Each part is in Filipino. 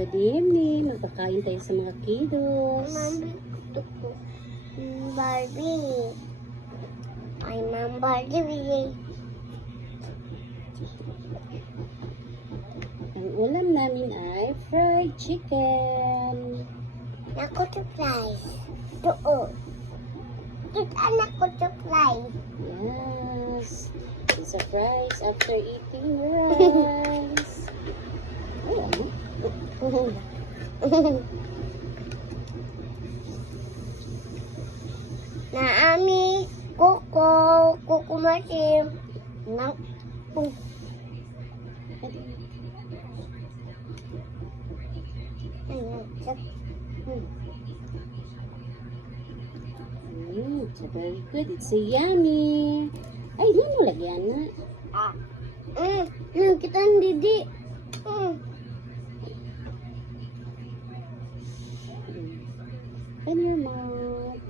Good evening. Magpakain tayo sa mga kiddos. Mami, gusto ko. Barbie. Ay, Ma'am Barbie. Ang ulam namin ay fried chicken. Ako to fly. Doon. Kita anak ko to fly. Yes. It's a fries after eating rice. Oh, ano? Naami, kuko masim. Nang, It's very good. It's a yummy. Ay, di mo lagyan na. Kita hindi. Open your mouth.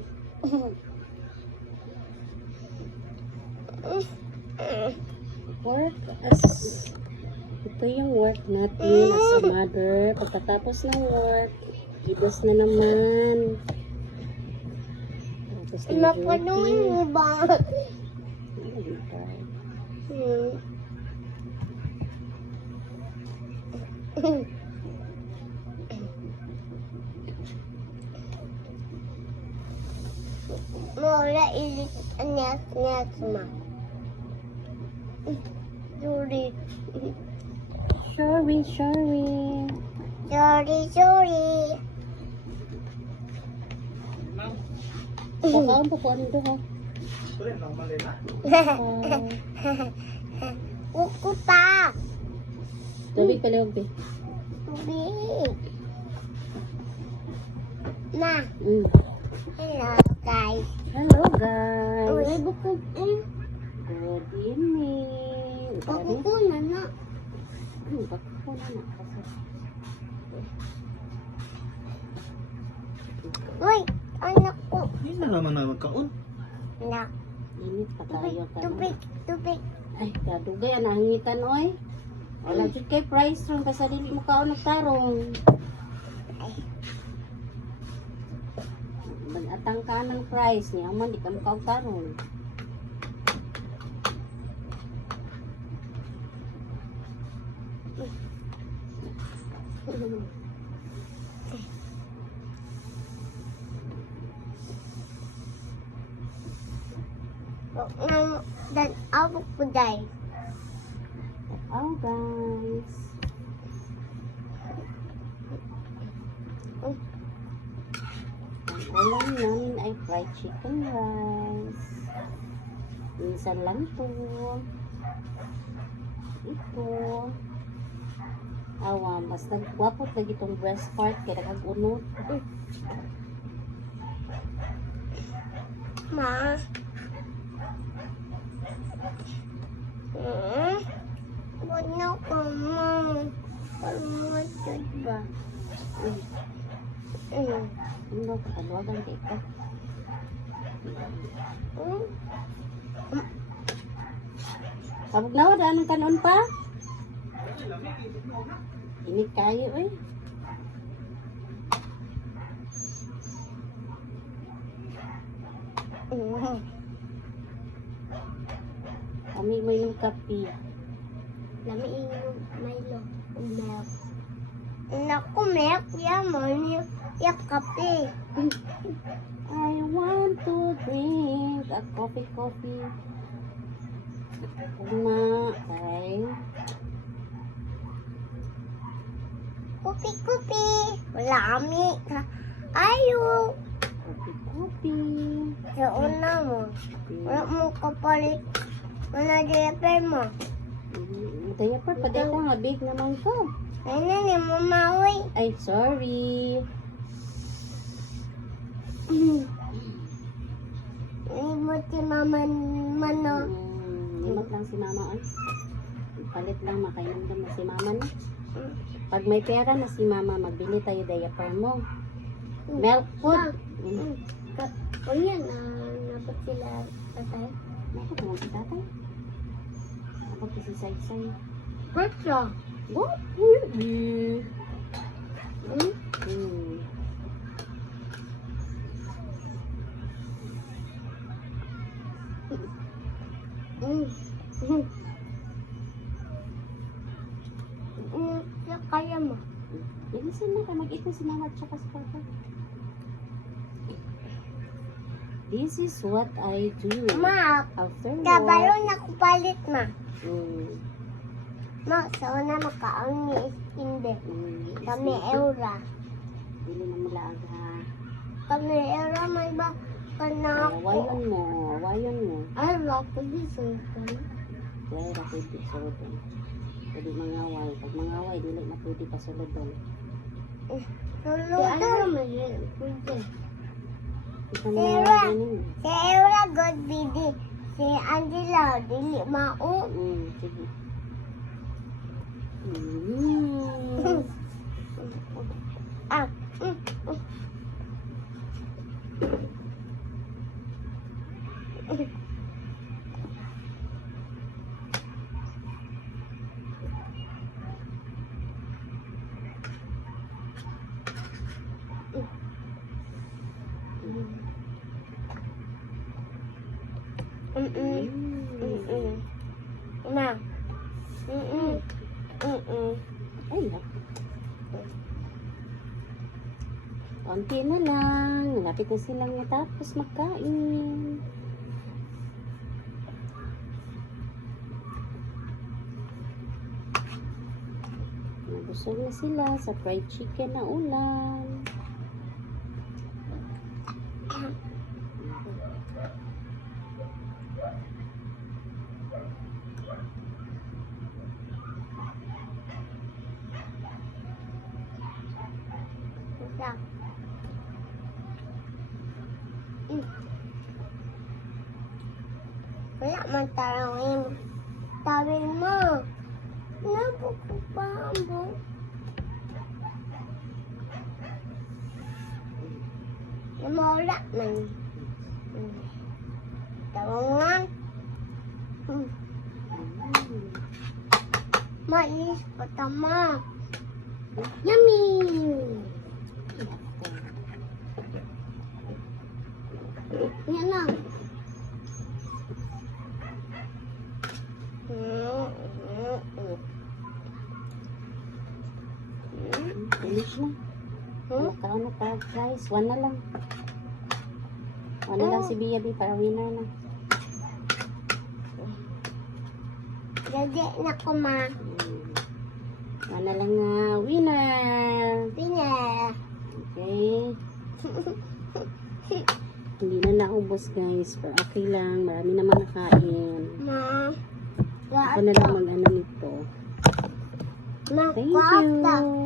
Work as... Ito yung work natin as a mother. Pagkatapos ng work, kiddos na naman. Tapos ng Napanuin mo ba? Mula ilit anak ma. Sorry. Sorry. Baka ang pukuan ito ha. Kukuta. Tubig kaliwag eh. Tubig. Na. Hello guys. Hello guys. Uy, bukod Good evening. Ako na na. Bako na na. Uy, anak ko. Hindi na naman na magkaon. Na. Init pa tayo. Tubig. Ay, kadugay. Nahangitan oy. Wala dyan kay price ron. Kasi dili mo kaon nagtarong. Mag-atang ka ng price niya. Man, di ka mo kaon tarong. Dan abok ko day. Oh guys. Ang ulam namin ay fried chicken rice. Minsan lang to. Ito. Awa, mas nagwapot lagi itong breast part kaya nakagunot. Ma. Wala ko ma. Palumatod ba? Ano, kataluwagan ka ito. Sabog na wala anong kanon pa? Init kayo eh. Kami mo yung kape. Lami yung Milo. Milk. Naku, milk. Yaman. Yak kape. I want to drink a coffee. Una, okay. Kupi. Lami. Ayo. Coffee. Sa una mo. Wala mo kapalit. Wala diaper mo. Diaper, paday ko nga, big naman ko. Ay na ni mamawi. Ay, sorry. Ay mo si mama mano. Limot lang si mama, ay. Palit lang, makainom na si mama na. Pag may pera na si mama, magbili tayo diaper mo. Milk food. O yan, napot sila tatay. Ako, kung si tatay. Ako, si say-say. Petro. What? mo. Bilisan na ka. Mag-ito si mama at saka si papa. This is what I do. Ma, After kabalo na ko palit, ma. Mm. Ma, sana makaon ni Iskinde. Kami eura. Dili na mula aga. Kami eura may ba kana ako. Wayon mo. Wayon mo. Ay, wako di sultan. Dahil ra pwede sulod doon. Pwede mangaway. Pag mangaway, dili na pwede pa sulod doon. Sulutan. Si Ito na mangaway din. Eura God bidi. Si Angela, dili mao. Sige. Mm. Ah, Ma. Ay, konti na lang. Malapit na silang matapos magkain. Nabusog na sila sa fried chicken na ulam. Isa. Wala man tarawin. Tabi mo. Nabuko pa mo. Namawala man. Tawangan. Mais pa tama. Yummy! Yan na. Finish na. Nakaon na pa guys. One na lang. One na lang si Biyabi para winner na. Jadi na ko ma. One na lang nga winner. Pinera. Okay. Hindi na naubos guys. Pero okay lang. Marami naman nakain. Ma. Ako na lang mag-ano nito. Ma. Thank you.